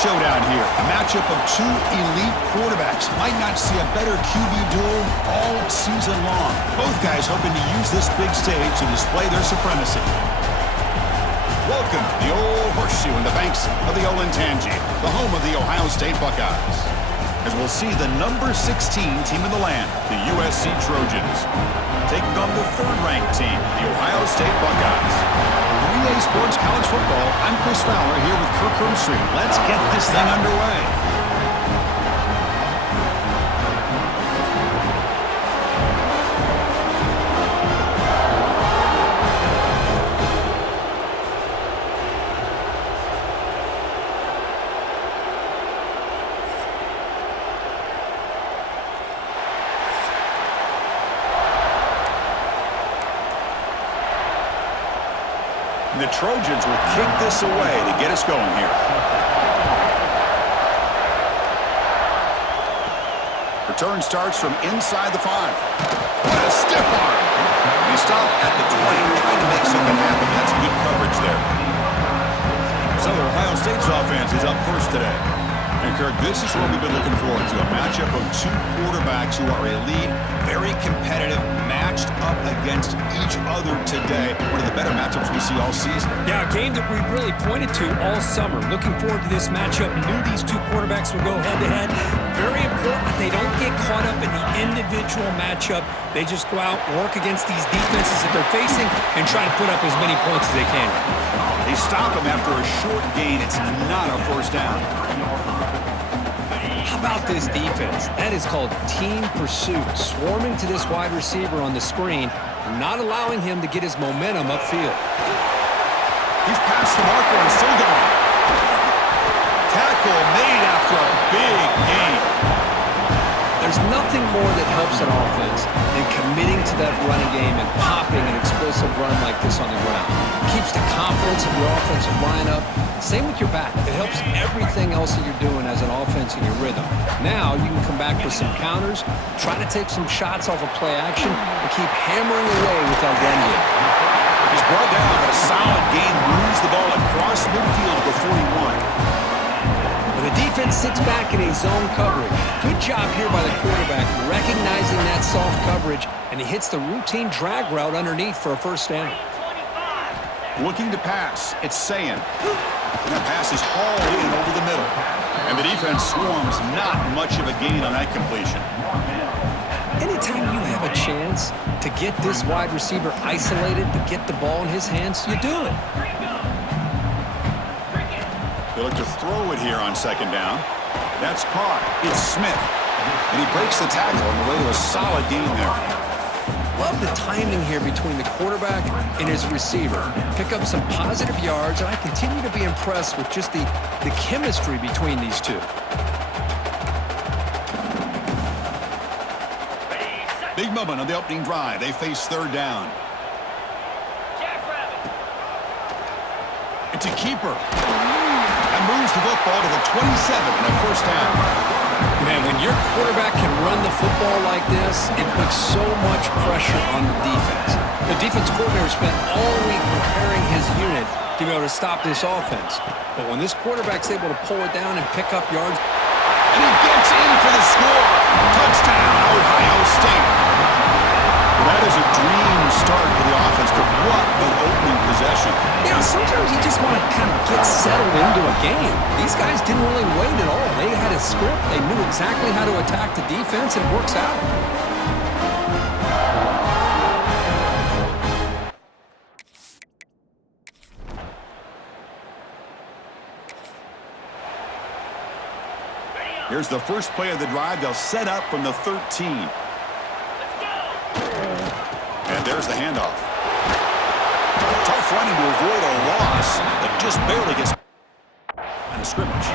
showdown here. A matchup of two elite quarterbacks. Might not see a better QB duel all season long. Both guys hoping to use this big stage to display their supremacy. Welcome to the Old Horseshoe in the banks of the Olentangy, the home of the Ohio State Buckeyes. As we'll see the number 16 team in the land, the USC Trojans, taking on the third-ranked team, the Ohio State Buckeyes. 3A Sports College Football, I'm Chris Fowler here with Kirk Hermstreet. Let's get this thing underway. The Trojans will kick this away to get us going here. Return starts from inside the 5. What a stiff arm. They stop at the 20, trying to make something happen. That's good coverage there. So Ohio State's offense is up first today. And Kirk, this is what we've been looking forward to, a matchup of two quarterbacks who are elite, very competitive, matched up against each other today. One of the better matchups we see all season. Yeah, a game that we really pointed to all summer. Looking forward to this matchup. Knew these two quarterbacks would go head-to-head. Very important that they don't get caught up in the individual matchup. They just go out, work against these defenses that they're facing, and try to put up as many points as they can. They stop him after a short gain. It's not a first down. How about this defense? That is called team pursuit. Swarming to this wide receiver on the screen, not allowing him to get his momentum upfield. He's past the marker and still going. Tackle made after a big gain. There's nothing more that helps an offense than committing to that running game and popping an explosive run like this on the ground. Keeps the confidence of your offensive lineup. Same with your back. It helps everything else that you're doing as an offense in your rhythm. Now you can come back with some counters, try to take some shots off of play action, and keep hammering away with that run game. He's brought down, but a solid gain moves the ball across midfield to the 41. The defense sits back in a zone coverage. Good job here by the quarterback, recognizing that soft coverage, and he hits the routine drag route underneath for a first down. Looking to pass, it's Sayin. And the pass is hauled in over the middle. And the defense swarms, not much of a gain on that completion. Anytime you have a chance to get this wide receiver isolated, to get the ball in his hands, you do it. They look to throw it here on second down. That's caught. It's Smith. And he breaks the tackle on the way to a solid gain there. Love the timing here between the quarterback and his receiver. Pick up some positive yards, and I continue to be impressed with just the chemistry between these two. Big moment on the opening drive. They face third down. It's a keeper. And moves the football to the 27 and a first down. Man, when your quarterback can run the football like this, it puts so much pressure on the defense. The defense coordinator spent all week preparing his unit to be able to stop this offense. But when this quarterback's able to pull it down and pick up yards, and he gets in for the score. Touchdown, Ohio State. That is a dream start for the offense, but what an opening possession. You know, sometimes you just want to kind of get settled into a game. These guys didn't really wait at all. They had a script. They knew exactly how to attack the defense, and it works out. Here's the first play of the drive. They'll set up from the 13. And there's the handoff. Tough running to avoid a loss, but just barely gets in a scrimmage.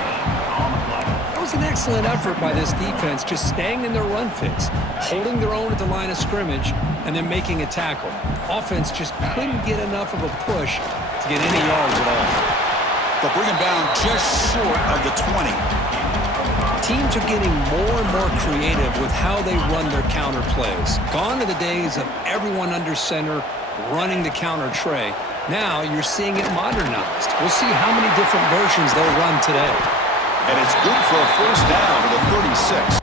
That was an excellent effort by this defense, just staying in their run fits, holding their own at the line of scrimmage, and then making a tackle. Offense just couldn't get enough of a push to get any yards at all. They'll bring him down just short of the 20. Teams are getting more and more creative with how they run their counter plays. Gone are the days of everyone under center running the counter tray. Now you're seeing it modernized. We'll see how many different versions they'll run today. And it's good for a first down to the 36.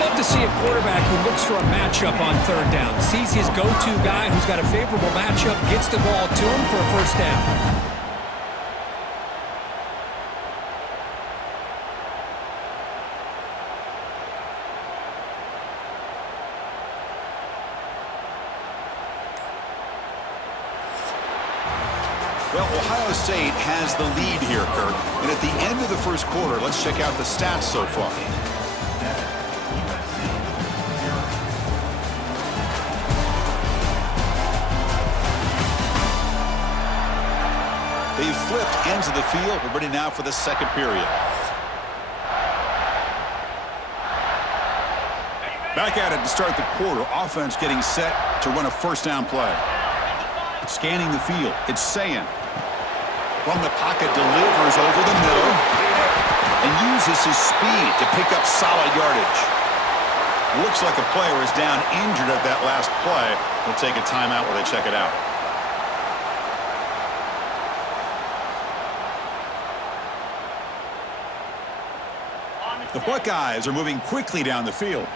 Love to see a quarterback who looks for a matchup on third down. Sees his go-to guy who's got a favorable matchup, gets the ball to him for a first down. Well, Ohio State has the lead here, Kirk. And at the end of the first quarter, let's check out the stats so far. They've flipped ends of the field. We're ready now for the second period. Back at it to start the quarter. Offense getting set to run a first down play. Scanning the field. It's Sayin. From the pocket, delivers over the middle and uses his speed to pick up solid yardage. Looks like a player is down injured at that last play. We'll take a timeout while they check it out. The Buckeyes are moving quickly down the field.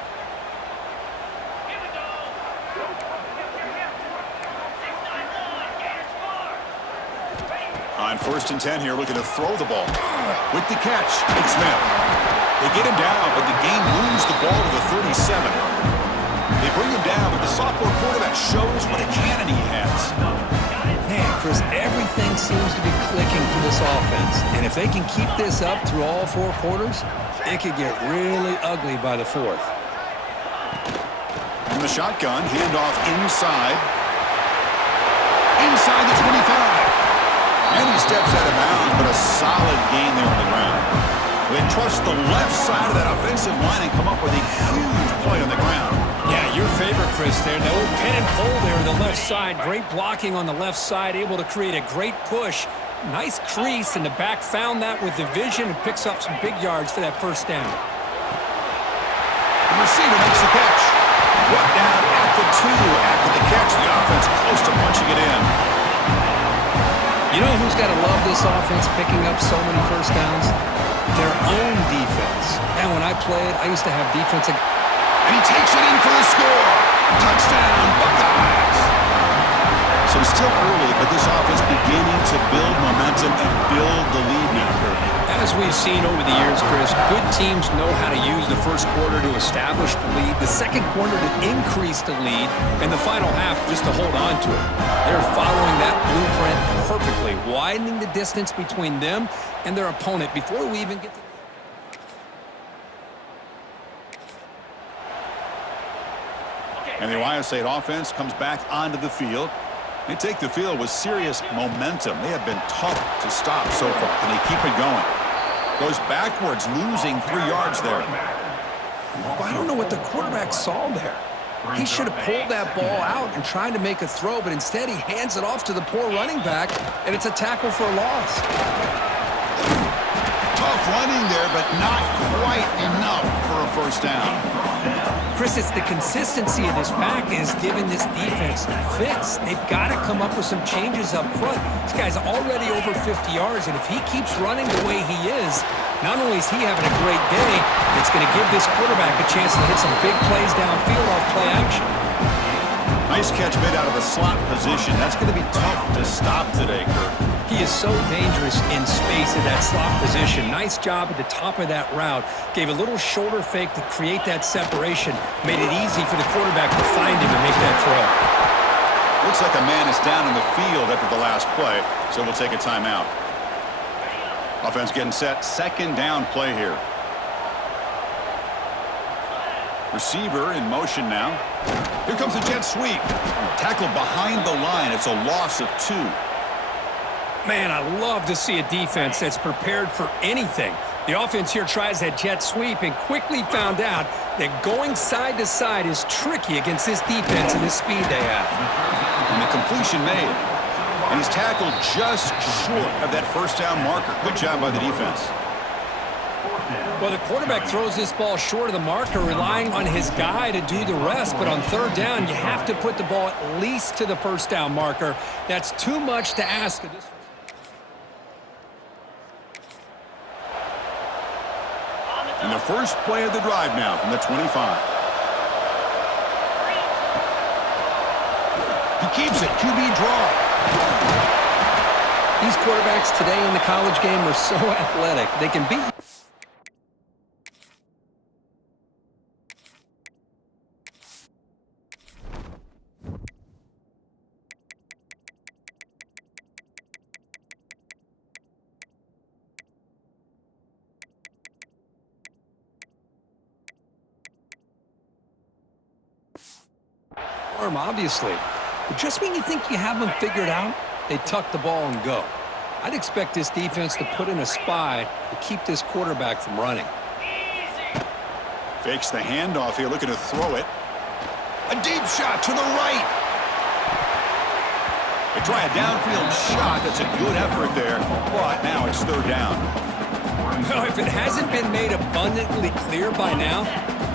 On 1st and 10 here, looking to throw the ball. With the catch, it's Smith. They get him down, but the game moves the ball to the 37. They bring him down, but the sophomore quarterback shows what a cannon he has. Man, Chris, everything seems to be clicking for this offense. And if they can keep this up through all four quarters, it could get really ugly by the fourth. From the shotgun, handoff inside. Inside the 25. And he steps out of bounds, but a solid gain there on the ground. They trust the left side of that offensive line and come up with a huge play on the ground. Yeah, your favorite, Chris, there. The old pin and pull there on the left side. Great blocking on the left side, able to create a great push. Nice crease, and the back found that with the vision and picks up some big yards for that first down. The receiver makes the catch. Brought down at the 2 after the catch. The offense close to punching it in. You know who's got to love this offense picking up so many first downs? Their own defense. And when I played, I used to have defensive... And he takes it in for the score. Touchdown, Buckeyes. So it's still early, but this offense beginning to build momentum and build the lead now, Kirk. As we've seen over the years, Chris, good teams know how to use the first quarter to establish the lead, the second quarter to increase the lead, and the final half just to hold on to it. They're following that blueprint perfectly, widening the distance between them and their opponent before we even get to... And the Ohio State offense comes back onto the field. They take the field with serious momentum. They have been tough to stop so far, and they keep it going. Goes backwards, losing 3 yards there. Well, I don't know what the quarterback saw there. He should have pulled that ball out and tried to make a throw, but instead he hands it off to the poor running back, and it's a tackle for a loss. Tough running there, but not quite enough for a first down. Chris, it's the consistency of this pack is giving this defense fits. They've got to come up with some changes up front. This guy's already over 50 yards, and if he keeps running the way he is, not only is he having a great day, it's going to give this quarterback a chance to hit some big plays downfield off play action. Nice catch made out of the slot position. That's going to be tough to stop today, Kirk. He is so dangerous in space in that slot position. Nice job at the top of that route. Gave a little shoulder fake to create that separation. Made it easy for the quarterback to find him and make that throw. Looks like a man is down in the field after the last play, so we'll take a timeout. Offense getting set. Second down play here. Receiver in motion now. Here comes the jet sweep. Tackled behind the line. It's a loss of 2. Man, I love to see a defense that's prepared for anything. The offense here tries that jet sweep and quickly found out that going side to side is tricky against this defense and the speed they have. And the completion made. And he's tackled just short of that first down marker. Good job by the defense. Well, the quarterback throws this ball short of the marker, relying on his guy to do the rest. But on third down, you have to put the ball at least to the first down marker. That's too much to ask of this. the first play of the drive now from the 25. He keeps it. QB draw. These quarterbacks today in the college game are so athletic. They can beat you. Obviously. But just when you think you have them figured out, they tuck the ball and go. I'd expect this defense to put in a spy to keep this quarterback from running. Fakes the handoff here, looking to throw it. A deep shot to the right. They try a downfield shot. That's a good effort there, but now it's third down. Well, if it hasn't been made abundantly clear by now,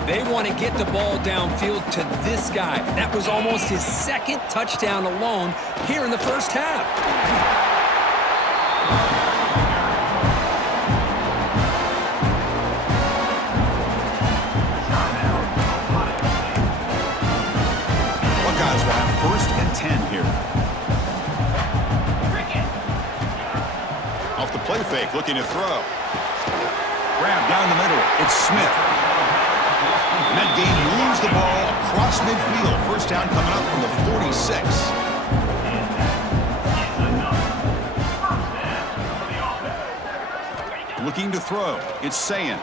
they want to get the ball downfield to this guy. That was almost his second touchdown alone here in the first half. Buckeyes will have 1st and 10 here. Off the play fake, looking to throw. Grab down the middle. It's Smith. And that game moves the ball across midfield. First down coming up from the 46. Looking to throw. It's Sayin.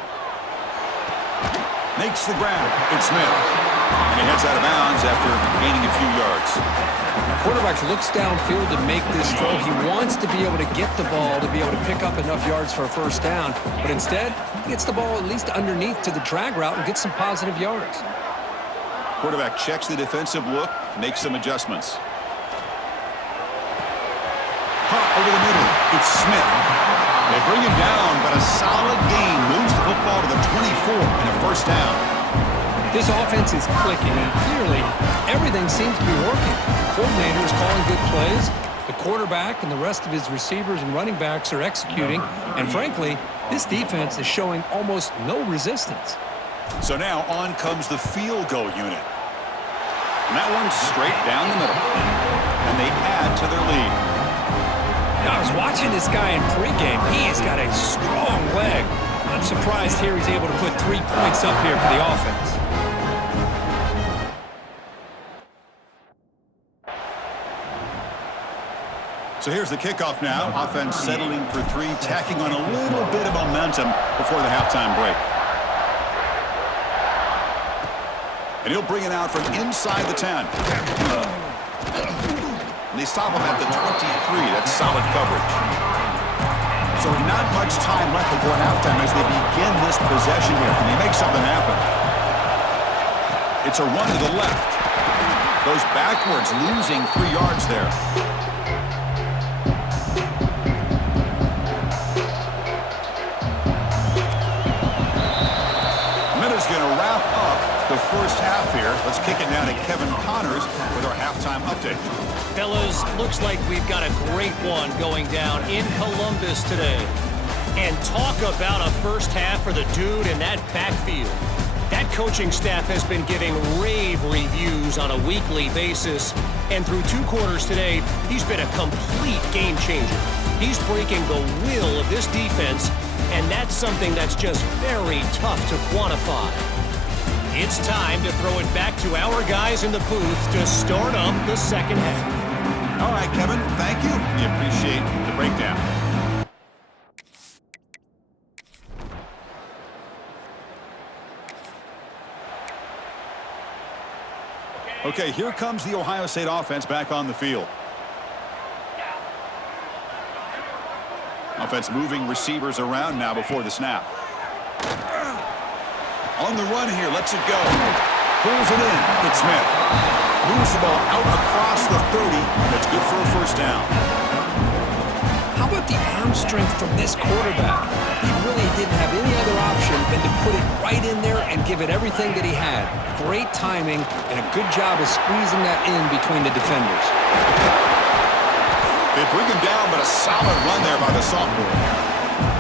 Makes the grab. It's Smith. And he heads out of bounds after gaining a few yards. The quarterback looks downfield to make this throw. He wants to be able to get the ball to be able to pick up enough yards for a first down. But instead, he gets the ball at least underneath to the drag route and gets some positive yards. Quarterback checks the defensive look, makes some adjustments. Hop over the middle. It's Smith. They bring him down, but a solid gain moves the football to the 24 and a first down. This offense is clicking, and clearly everything seems to be working. The coordinator is calling good plays. The quarterback and the rest of his receivers and running backs are executing. And frankly, this defense is showing almost no resistance. So now on comes the field goal unit. And that one's straight down the middle. And they add to their lead. Now, I was watching this guy in pregame. He has got a strong leg. I'm surprised here he's able to put 3 points up here for the offense. So here's the kickoff now. Offense settling for 3, tacking on a little bit of momentum before the halftime break. And he'll bring it out from inside the 10. And they stop him at the 23. That's solid coverage. So not much time left before halftime as they begin this possession here. Can they make something happen? It's a run to the left. Goes backwards, losing 3 yards there. Minute's going to wrap up the first half here. Let's kick it down to Kevin Connors with our halftime update. Fellas, looks like we've got a great one going down in Columbus today. And talk about a first half for the dude in that backfield. That coaching staff has been giving rave reviews on a weekly basis. And through 2 quarters today, he's been a complete game changer. He's breaking the will of this defense, and that's something that's just very tough to quantify. It's time to throw it back to our guys in the booth to start up the second half. All right, Kevin, thank you. We appreciate the breakdown. Okay, here comes the Ohio State offense back on the field. Offense moving receivers around now before the snap. On the run here, lets it go. Pulls it in. It's Smith. Moves the ball out across the 30. That's good for a first down. How about the arm strength from this quarterback? He really didn't have any other option than to put it right in there and give it everything that he had. Great timing and a good job of squeezing that in between the defenders. They bring him down, but a solid run there by the sophomore.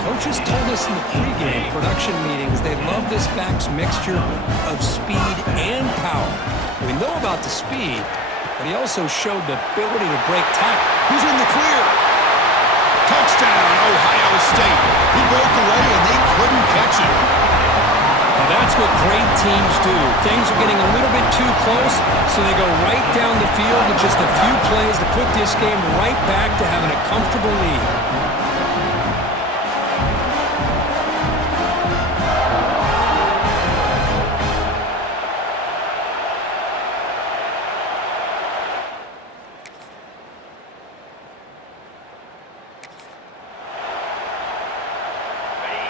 Coaches told us in the pregame production meetings they love this back's mixture of speed and power. We know about the speed, but he also showed the ability to break tackle. He's in the clear. Touchdown, Ohio State. He broke away and they couldn't catch him. Now that's what great teams do. Things are getting a little bit too close, so they go right down the field with just a few plays to put this game right back to having a comfortable lead.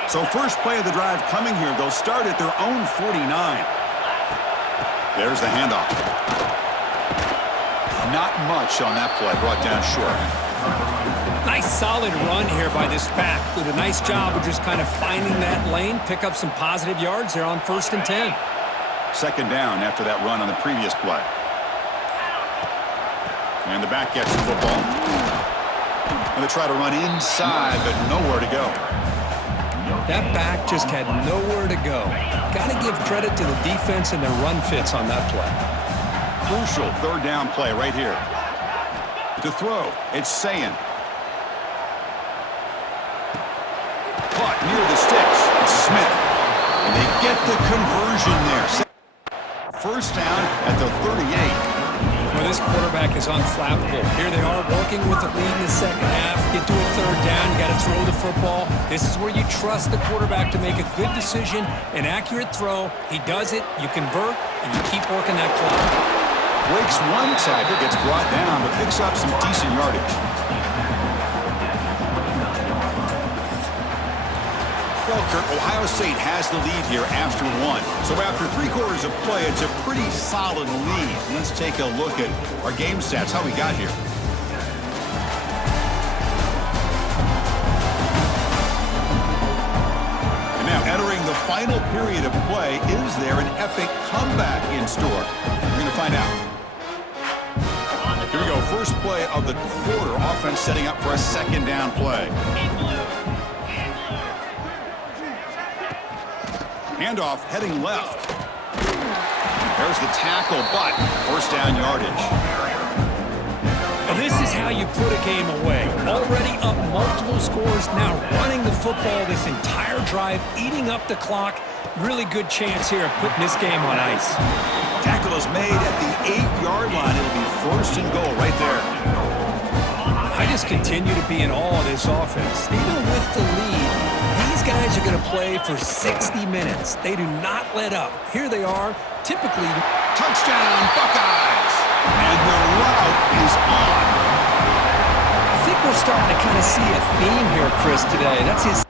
So first play of the drive coming here. They'll start at their own 49. There's the handoff. Not much on that play. Brought down short. Nice solid run here by this back. Did a nice job of just kind of finding that lane, pick up some positive yards there on 1st and 10. Second down after that run on the previous play. And the back gets the football. And they try to run inside, but nowhere to go. That back just had nowhere to go. Got to give credit to the defense and their run fits on that play. Crucial third down play right here. To throw, it's Sayin. Caught near the sticks. It's Smith. And they get the conversion there. First down at the 38. Well, this quarterback is unflappable. Here they are working with the lead in the second half. Get to a third down. You got to throw the football. This is where you trust the quarterback to make a good decision, an accurate throw. He does it, you convert, and you keep working that clock. Breaks one tackle, gets brought down, but picks up some decent yardage. Well, Kurt, Ohio State has the lead here after one. So after 3 quarters of play, it's a pretty solid lead. Let's take a look at our game stats, how we got here. And now entering the final period of play, is there an epic comeback in store? We're going to find out. Here we go, first play of the quarter. Offense setting up for a second down play. Handoff heading left. There's the tackle, but first down yardage. Now this is how you put a game away. Already up multiple scores, now running the football this entire drive, eating up the clock. Really good chance here of putting this game on ice. Tackle is made at the 8-yard line. It'll be first and goal right there. I just continue to be in awe of this offense. Even with the lead, these guys are going to play for 60 minutes. They do not let up. Here they are, typically. Touchdown, Buckeyes! And the route is on. I think we're starting to kind of see a theme here, Chris, today. That's his.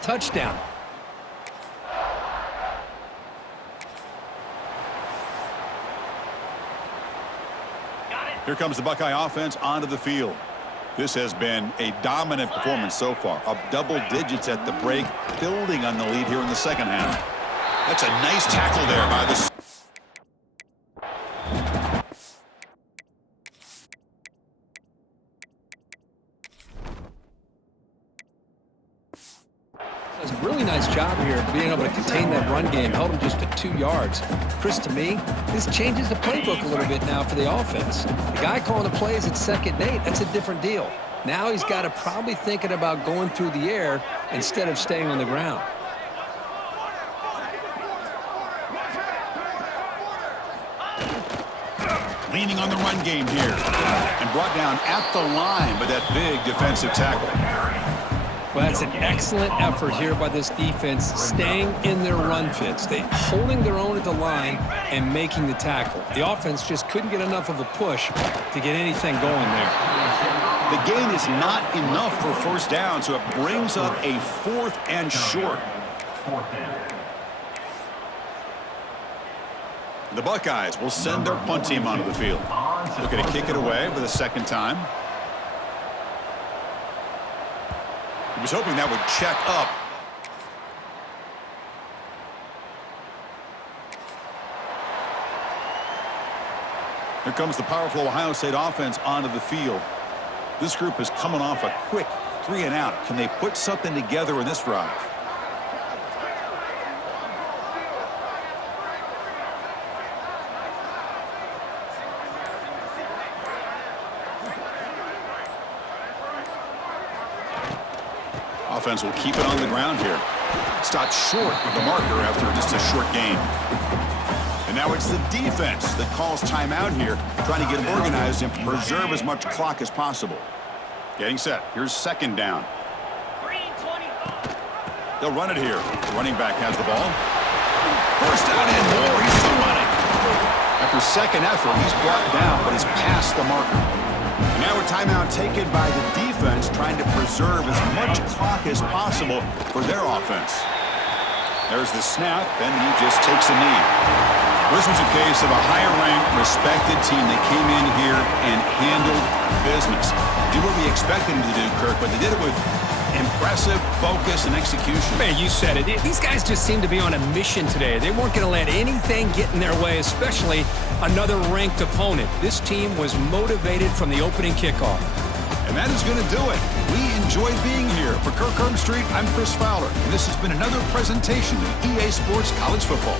Touchdown. Here comes the Buckeye offense onto the field. This has been a dominant performance so far. Up double digits at the break, building on the lead here in the second half. That's a nice tackle there by the... Does a really nice job here of being able to contain that run game. Held him just to 2 yards. Chris, to me, this changes the playbook a little bit now for the offense. The guy calling the plays at 2nd and 8, that's a different deal. Now he's got to probably thinking about going through the air instead of staying on the ground. Leaning on the run game here. And brought down at the line by that big defensive tackle. Well, that's an excellent effort here by this defense, staying in their run fits. They holding their own at the line and making the tackle. The offense just couldn't get enough of a push to get anything going there. The gain is not enough for first down, so it brings up a 4th and short. The Buckeyes will send their punt team onto the field. Looking to kick it away for the second time. He was hoping that would check up. Here comes the powerful Ohio State offense onto the field. This group is coming off a quick 3-and-out. Can they put something together in this drive? Offense will keep it on the ground here. Stopped short of the marker after just a short gain. And now it's the defense that calls timeout here, trying to get organized and preserve as much clock as possible. Getting set. Here's second down. They'll run it here. The running back has the ball. First down and more. He's still running. After second effort, he's brought down, but he's past the marker. And now a timeout taken by the defense, trying to preserve as much clock as possible for their offense. There's the snap, and he just takes a knee. This was a case of a higher-ranked, respected team that came in here and handled business. Did what we expected them to do, Kirk, but they did it with impressive focus and execution. Man, you said it. These guys just seem to be on a mission today. They weren't going to let anything get in their way, especially another ranked opponent. This team was motivated from the opening kickoff. And that is going to do it. We enjoyed being here. For Kirk Street, I'm Chris Fowler, and this has been another presentation of EA Sports College Football.